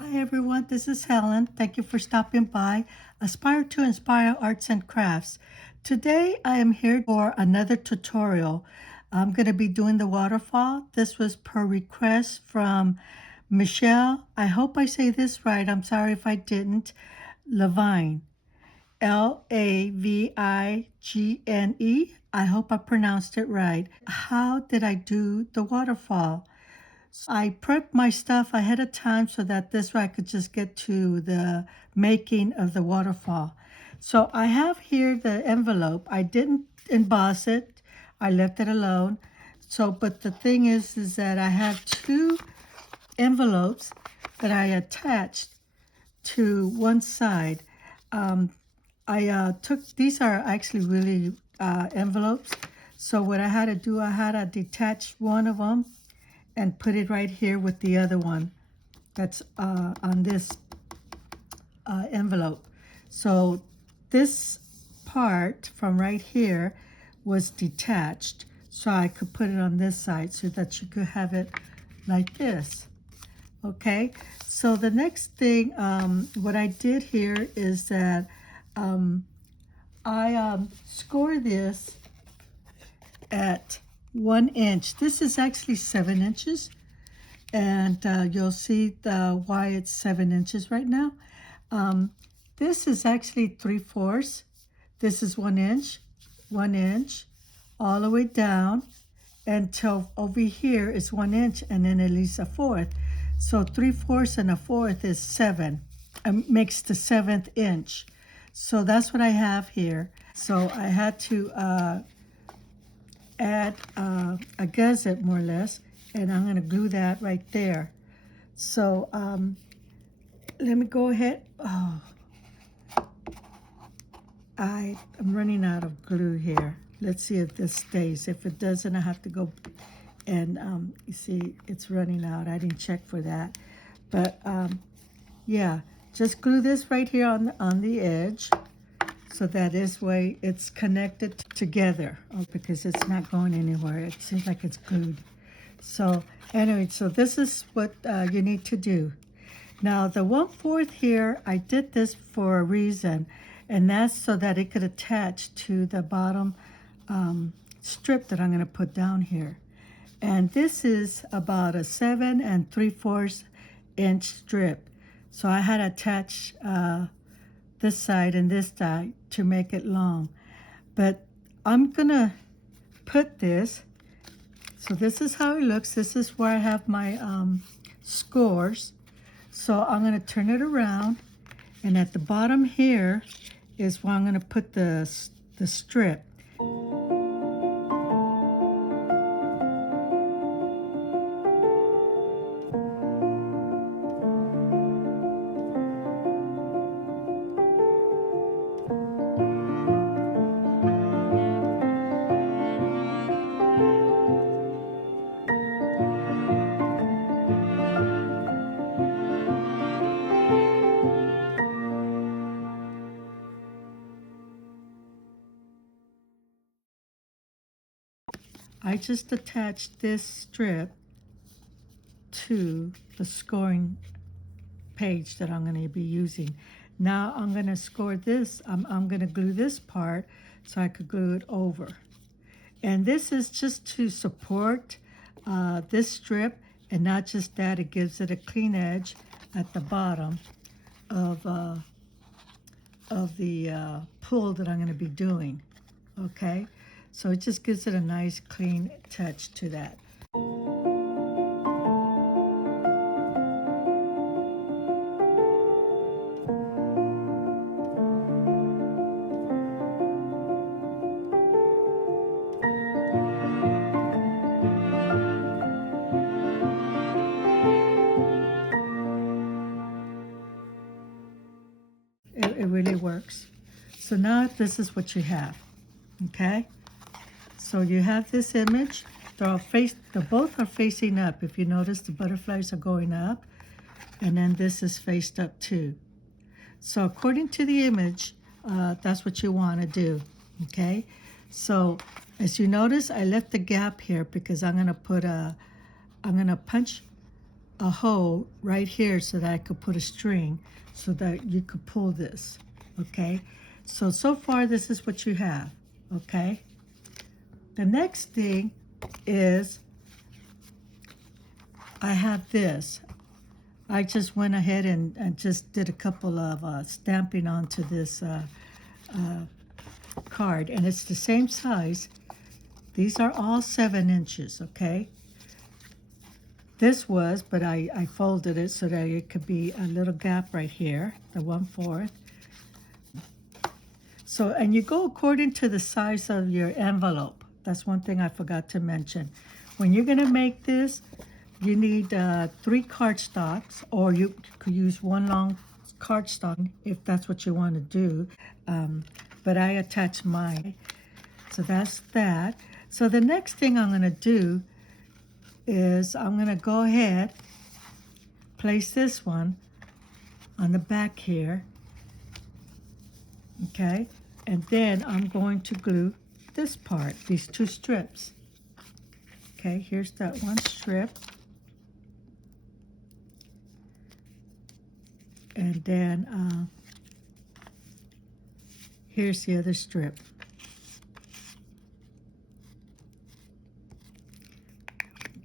Hi everyone, this is Helen. Thank you for stopping by Aspire to Inspire Arts and Crafts. Today I am here for another tutorial. I'm going to be doing the waterfall. This was per request from Michele. I hope I say this right. I'm sorry if I didn't. Lavigne. Lavigne. I hope I pronounced it right. How did I do the waterfall? I prepped my stuff ahead of time so that this way I could just get to the making of the waterfall. So I have here the envelope. I didn't emboss it. I left it alone. But the thing is that I have two envelopes that I attached to one side. I took, these are actually really envelopes. So what I had to do, I had to detach one of them and put it right here with the other one that's on this envelope. So this part from right here was detached, so I could put it on this side so that you could have it like this. Okay, so the next thing, what I did here is that I scored this at 1 inch. This is actually 7 inches, and you'll see why it's 7 inches right now. This is actually 3/4. This is 1 inch, 1 inch, all the way down until over here is 1 inch, and then at least 1/4. So 3/4 and 1/4 is 7. Makes the 7th inch. So that's what I have here. So I had to add a gusset more or less, and I'm going to glue that right there. So let me go ahead. Oh, I'm running out of glue here. Let's see if this stays. If it doesn't, I have to go and you see it's running out. I didn't check for that, but yeah, just glue this right here on the edge, so that this way it's connected together. Oh, because it's not going anywhere. It seems like it's glued. So anyway, so this is what you need to do. Now the 1/4 here, I did this for a reason, and that's so that it could attach to the bottom strip that I'm going to put down here. And this is about a 7 3/4 inch strip. So I had to attach this side and this side to make it long. But I'm gonna put this, so this is how it looks. This is where I have my scores. So I'm gonna turn it around, and at the bottom here is where I'm gonna put the strip. I just attached this strip to the scoring page that I'm going to be using. Now I'm going to score this. I'm going to glue this part so I could glue it over. And this is just to support this strip, and not just that, it gives it a clean edge at the bottom of the pull that I'm going to be doing. Okay, so it just gives it a nice clean touch to that. It really works. So now this is what you have. Okay, so you have this image. They both are facing up. If you notice, the butterflies are going up, and then this is faced up too. So according to the image, that's what you want to do. Okay, so as you notice, I left the gap here because I'm gonna punch a hole right here so that I could put a string so that you could pull this, okay? So far this is what you have, okay? The next thing is I have this. I just went ahead and just did a couple of stamping onto this card, and it's the same size. These are all 7 inches, okay? This was, but I folded it so that it could be a little gap right here, the 1/4. So, and you go according to the size of your envelope. That's one thing I forgot to mention. When you're gonna make this, you need 3 cardstocks, or you could use 1 long cardstock if that's what you want to do. But I attach mine. So that's that. So the next thing I'm going to do is I'm going to go ahead, place this one on the back here. Okay. And then I'm going to glue this part, these 2 strips. Okay, here's that one strip. And then here's the other strip.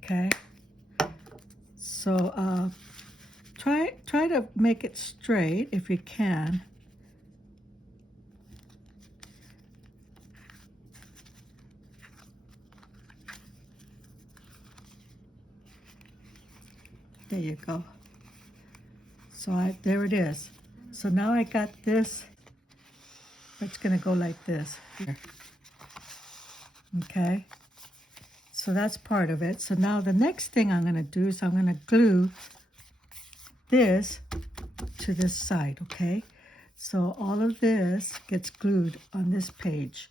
Okay, so try to make it straight if you can. There you go. So there it is. So now I got this. It's going to go like this. Here. Okay. So that's part of it. So now the next thing I'm going to do is I'm going to glue this to this side. Okay. So all of this gets glued on this page.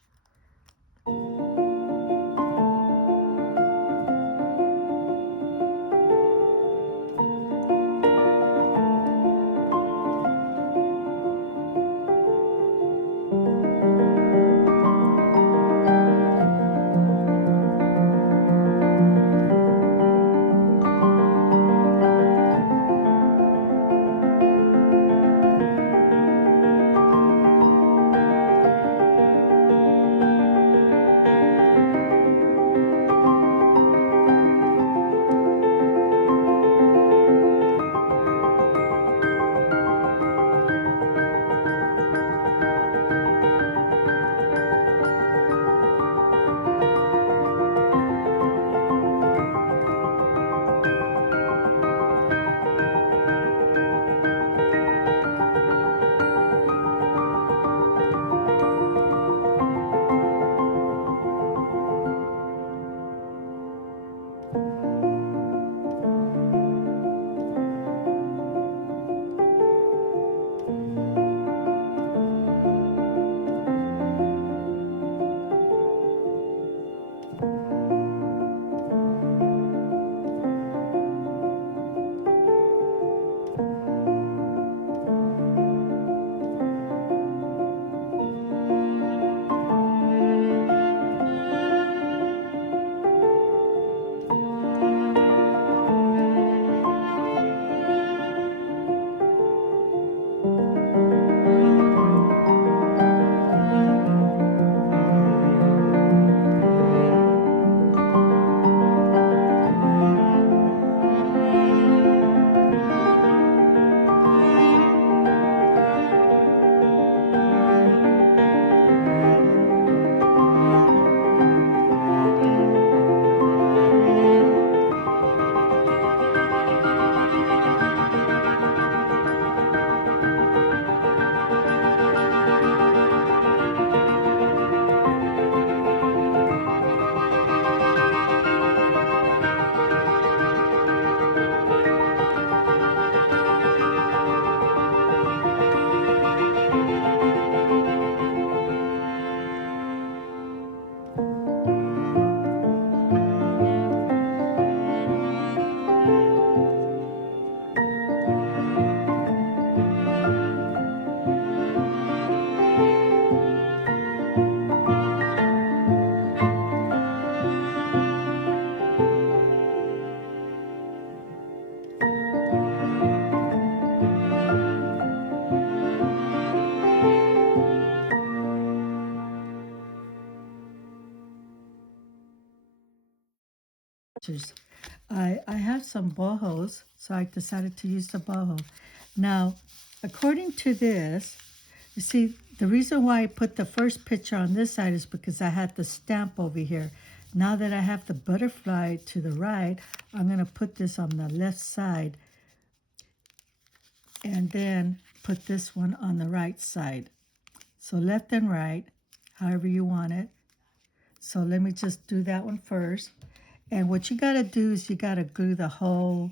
I have some bohos, so I decided to use the boho. Now, according to this, you see, the reason why I put the first picture on this side is because I had the stamp over here. Now that I have the butterfly to the right, I'm going to put this on the left side and then put this one on the right side. So left and right, however you want it. So let me just do that one first. And what you got to do is you got to glue the whole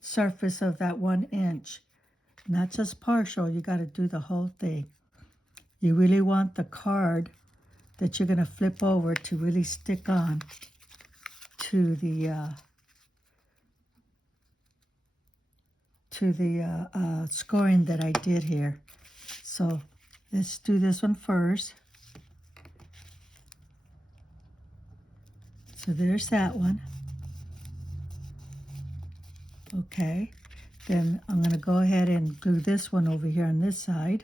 surface of that 1 inch. Not just partial, you got to do the whole thing. You really want the card that you're going to flip over to really stick on to the scoring that I did here. So let's do this one first. So there's that one. Okay, then I'm going to go ahead and glue this one over here on this side.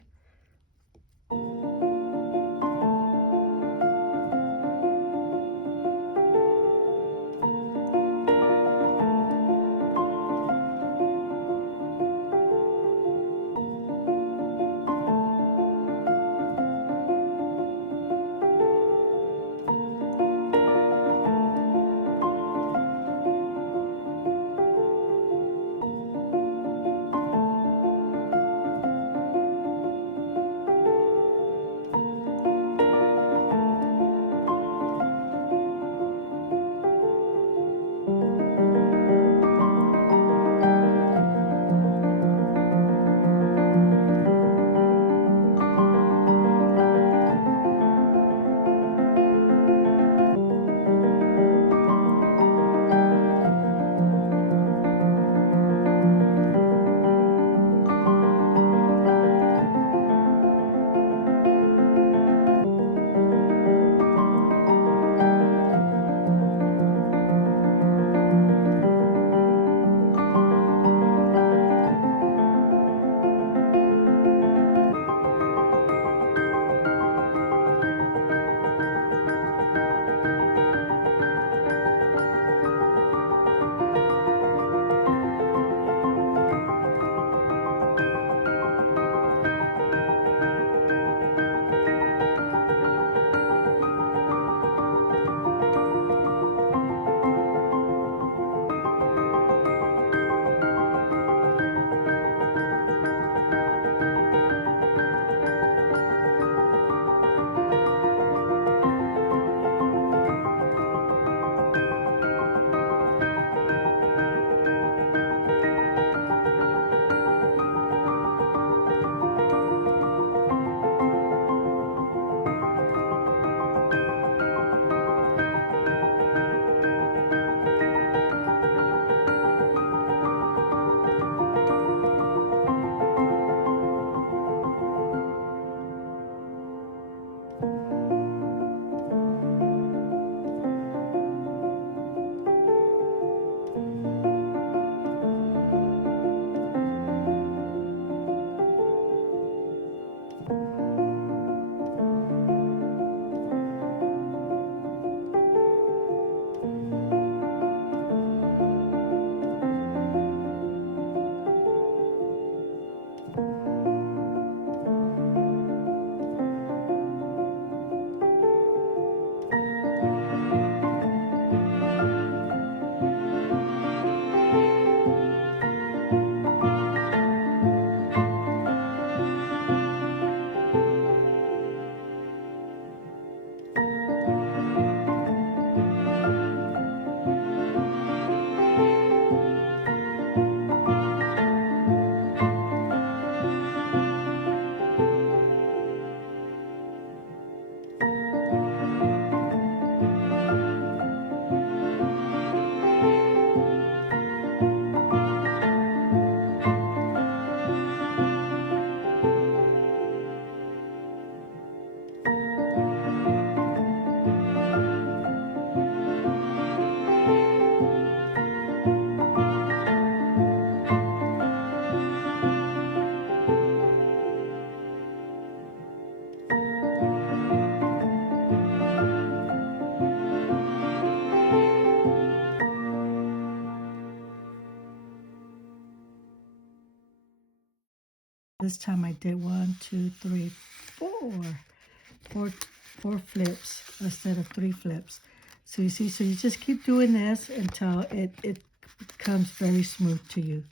This time I did 1, 2, 3, 4. Four flips instead of 3 flips. So you see, so you just keep doing this until it becomes very smooth to you.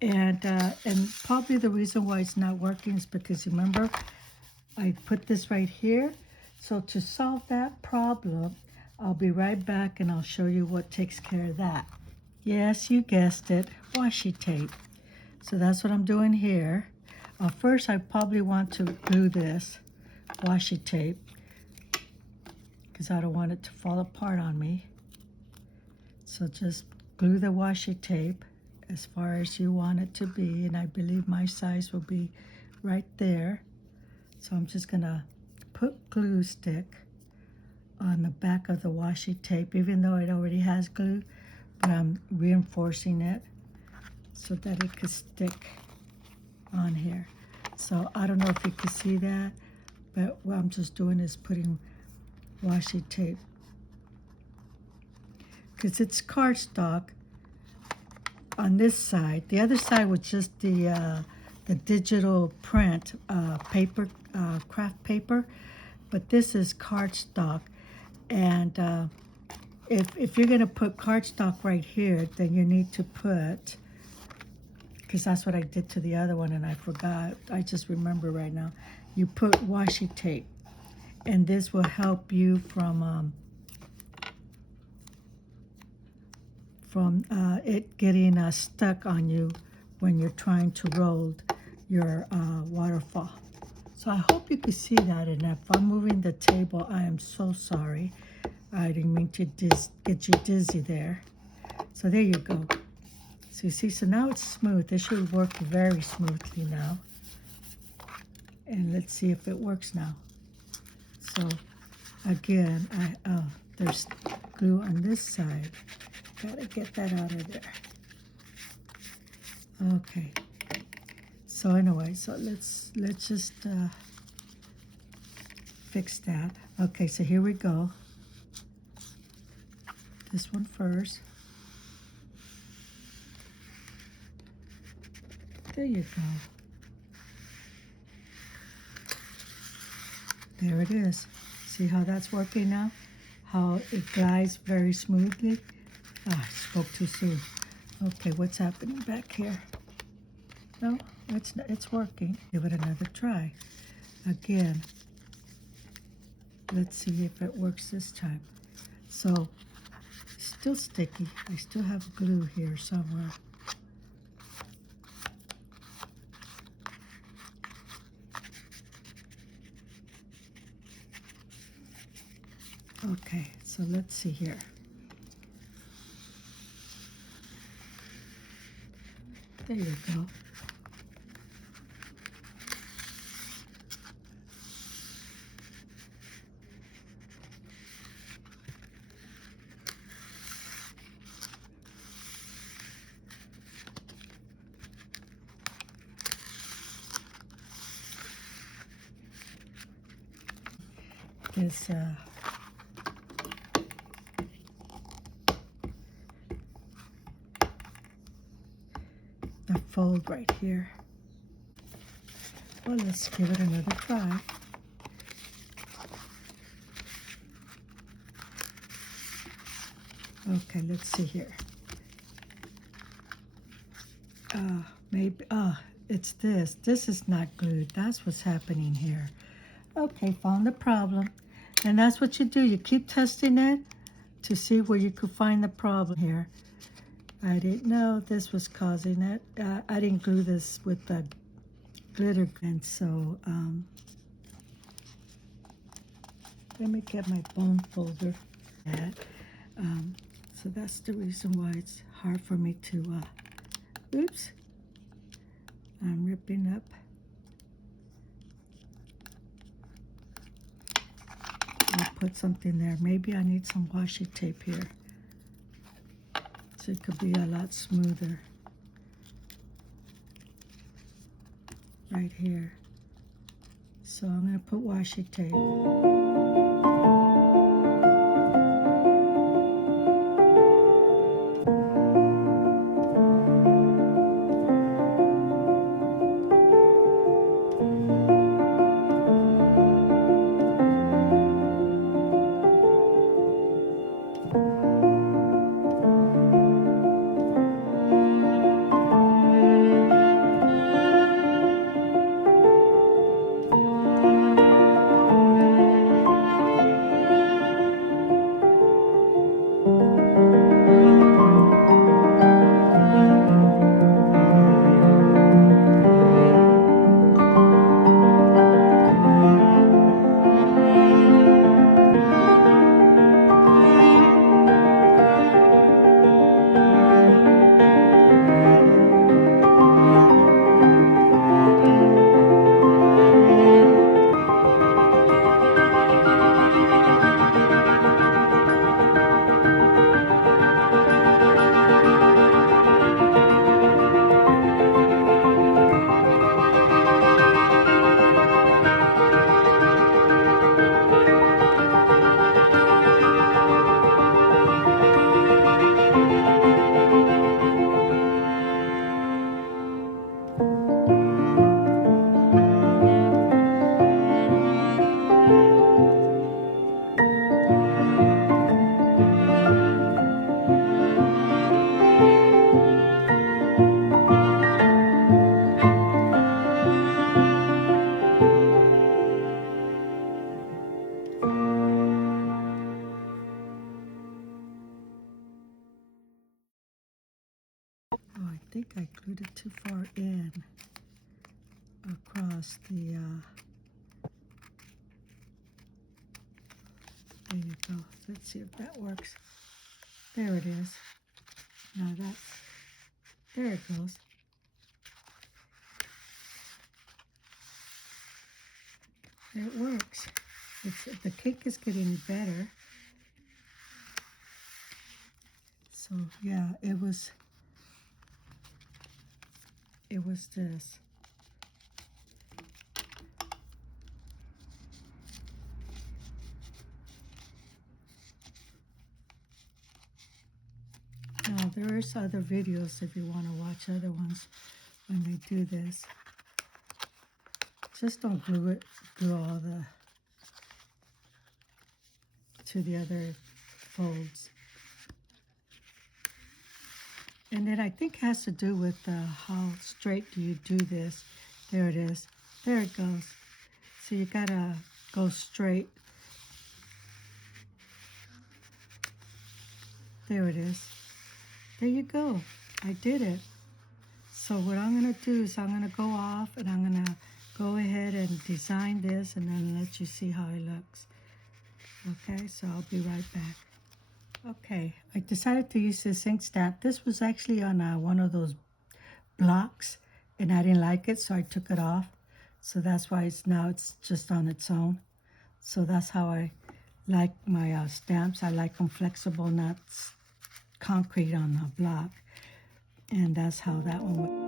And probably the reason why it's not working is because, remember, I put this right here. So to solve that problem, I'll be right back and I'll show you what takes care of that. Yes, you guessed it, washi tape. So that's what I'm doing here. First, I probably want to glue this washi tape because I don't want it to fall apart on me. So just glue the washi tape as far as you want it to be, and I believe my size will be right there. So I'm just gonna put glue stick on the back of the washi tape, even though it already has glue, but I'm reinforcing it so that it could stick on here. So I don't know if you can see that, but what I'm just doing is putting washi tape, because it's cardstock on this side. The other side was just the digital print paper, craft paper, but this is cardstock. And if you're gonna put cardstock right here, then you need to put, because that's what I did to the other one and I forgot, I just remember right now, you put washi tape, and this will help you from it getting stuck on you when you're trying to roll your waterfall. So I hope you can see that, and if I'm moving the table, I am so sorry. I didn't mean to get you dizzy there. So there you go. So you see, so now it's smooth. This should work very smoothly now. And let's see if it works now. So again, there's glue on this side. Gotta get that out of there. Okay. So anyway, so let's just fix that. Okay, so here we go. This one first. There you go. There it is. See how that's working now? How it glides very smoothly. Ah, I spoke too soon. Okay, what's happening back here? No, it's working. Give it another try. Again, let's see if it works this time. So, still sticky. I still have glue here somewhere. Okay, so let's see here. There you go. This the fold right here. Well, let's give it another try. Okay, let's see here. Maybe, it's this. This is not glued. That's what's happening here. Okay, found the problem. And that's what you do. You keep testing it to see where you could find the problem here. I didn't know this was causing it. I didn't glue this with the glitter. And so, let me get my bone folder. So that's the reason why it's hard for me to, oops, I'm ripping up. I'll put something there. Maybe I need some washi tape here, so it could be a lot smoother. Right here. So I'm going to put washi tape. far in across the, there you go. Let's see if that works. There it is. Now that's, there it goes. It works. The cake is getting better. So yeah, it was this. Now there's other videos if you want to watch other ones when they do this. Just don't glue all to the other folds. And it, I think, has to do with how straight do you do this. There it is. There it goes. So you gotta go straight. There it is. There you go. I did it. So what I'm gonna do is I'm gonna go off and I'm gonna go ahead and design this and then let you see how it looks. Okay, so I'll be right back. Okay, I decided to use this ink stamp. This was actually on one of those blocks and I didn't like it, so I took it off. So that's why it's just on its own. So that's how I like my stamps. I like them flexible, not concrete on a block. And that's how that one went.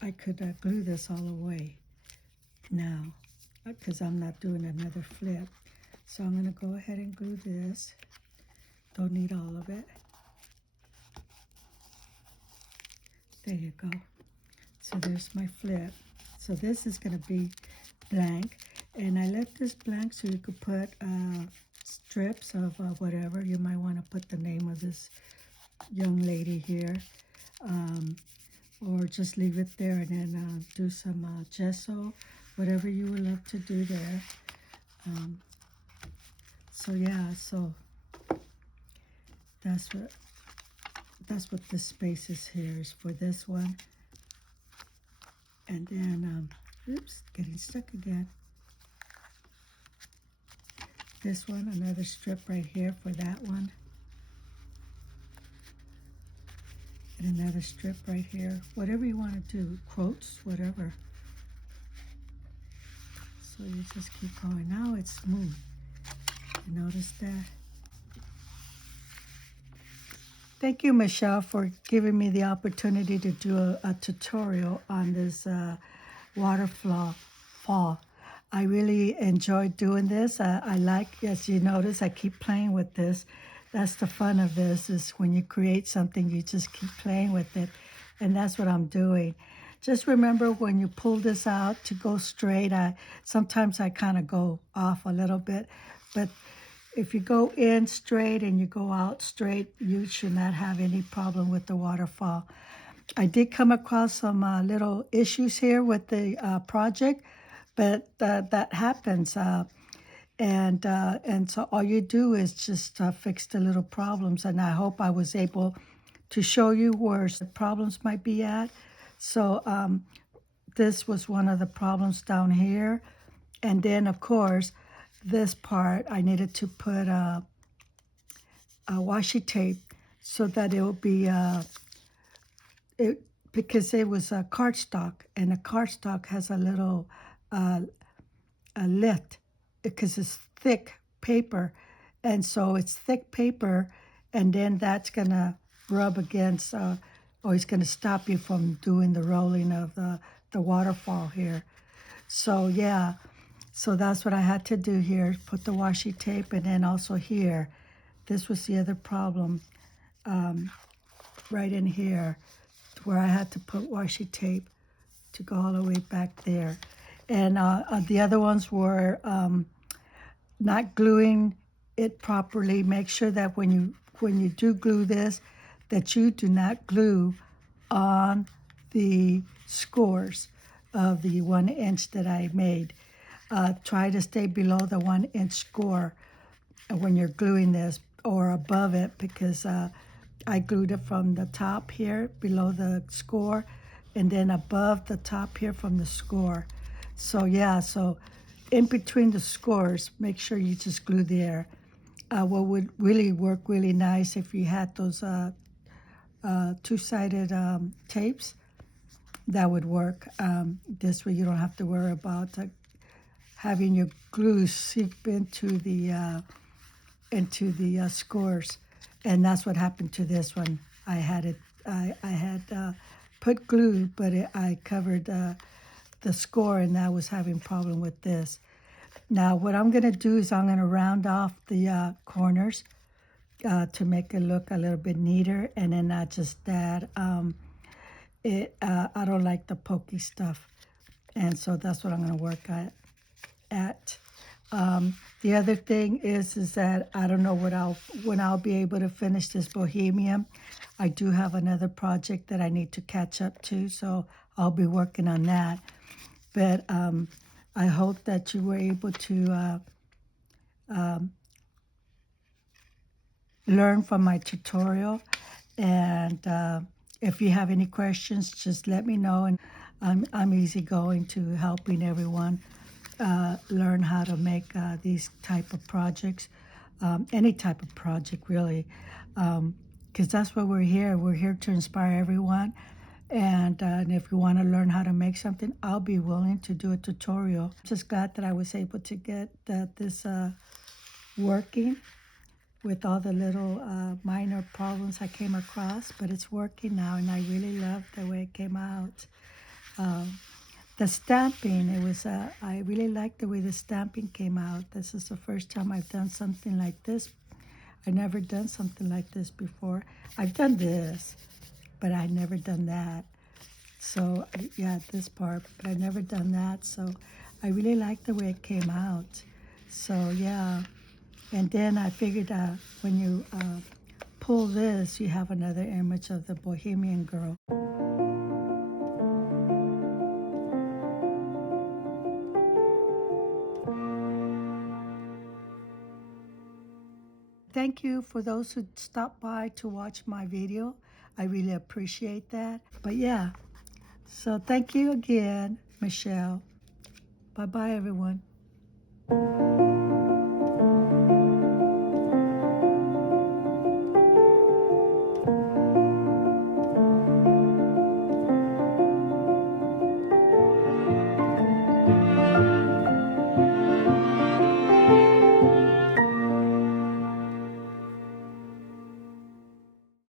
I could glue this all away now because I'm not doing another flip. So I'm going to go ahead and glue this. Don't need all of it. There you go. So there's my flip. So this is going to be blank. And I left this blank so you could put strips of whatever. You might want to put the name of this young lady here. Or just leave it there and then do some gesso, whatever you would love to do there. So yeah, so that's what this space is here, is for this one. And then, oops, getting stuck again. This one, another strip right here for that one. And another strip right here. Whatever you want to do, quotes, whatever. So you just keep going. Now it's smooth. You notice that? Thank you, Michelle, for giving me the opportunity to do a tutorial on this waterfall. I really enjoyed doing this. I like, as you notice, I keep playing with this. That's the fun of this, is when you create something, you just keep playing with it. And that's what I'm doing. Just remember when you pull this out to go straight, sometimes I kind of go off a little bit. But if you go in straight and you go out straight, you should not have any problem with the waterfall. I did come across some little issues here with the project, but that happens. And so all you do is just fix the little problems. And I hope I was able to show you where the problems might be at. So this was one of the problems down here. And then, of course, this part, I needed to put a washi tape so that it will be, because it was a cardstock, and a cardstock has a little a lid because it's thick paper. And so it's thick paper, and then that's going to rub against, or it's going to stop you from doing the rolling of the waterfall here. So, yeah. So that's what I had to do here, put the washi tape, and then also here, this was the other problem, right in here, where I had to put washi tape to go all the way back there. And the other ones were not gluing it properly. Make sure that when you do glue this, that you do not glue on the scores of the 1 inch that I made. Try to stay below the 1 inch score when you're gluing this, or above it, because I glued it from the top here below the score, and then above the top here from the score. So yeah, so in between the scores, make sure you just glue there. What would really work really nice if you had those two-sided tapes, that would work. This way you don't have to worry about having your glue seep into the scores. And that's what happened to this one. I had put glue, but I covered the score, and that was having problem with this. Now what I'm going to do is I'm going to round off the corners to make it look a little bit neater, and then not just that. I don't like the pokey stuff, and so that's what I'm going to work at. The other thing is that I don't know when I'll be able to finish this bohemian. I do have another project that I need to catch up to, so I'll be working on that. But I hope that you were able to learn from my tutorial. And if you have any questions, just let me know. And I'm easygoing to helping everyone learn how to make these type of projects, any type of project really, because that's what we're here. We're here to inspire everyone. And if you want to learn how to make something, I'll be willing to do a tutorial. Just glad that I was able to get this working with all the little minor problems I came across, but it's working now, and I really love the way it came out. The stamping, I really like the way the stamping came out. This is the first time I've done something like this. I've never done something like this before. I've done this, but I've never done that. So yeah, this part, but I've never done that. So I really like the way it came out. So yeah, and then I figured when you pull this, you have another image of the Bohemian girl. Thank you for those who stopped by to watch my video. I really appreciate that. But yeah, so thank you again, Michelle. Bye-bye, everyone.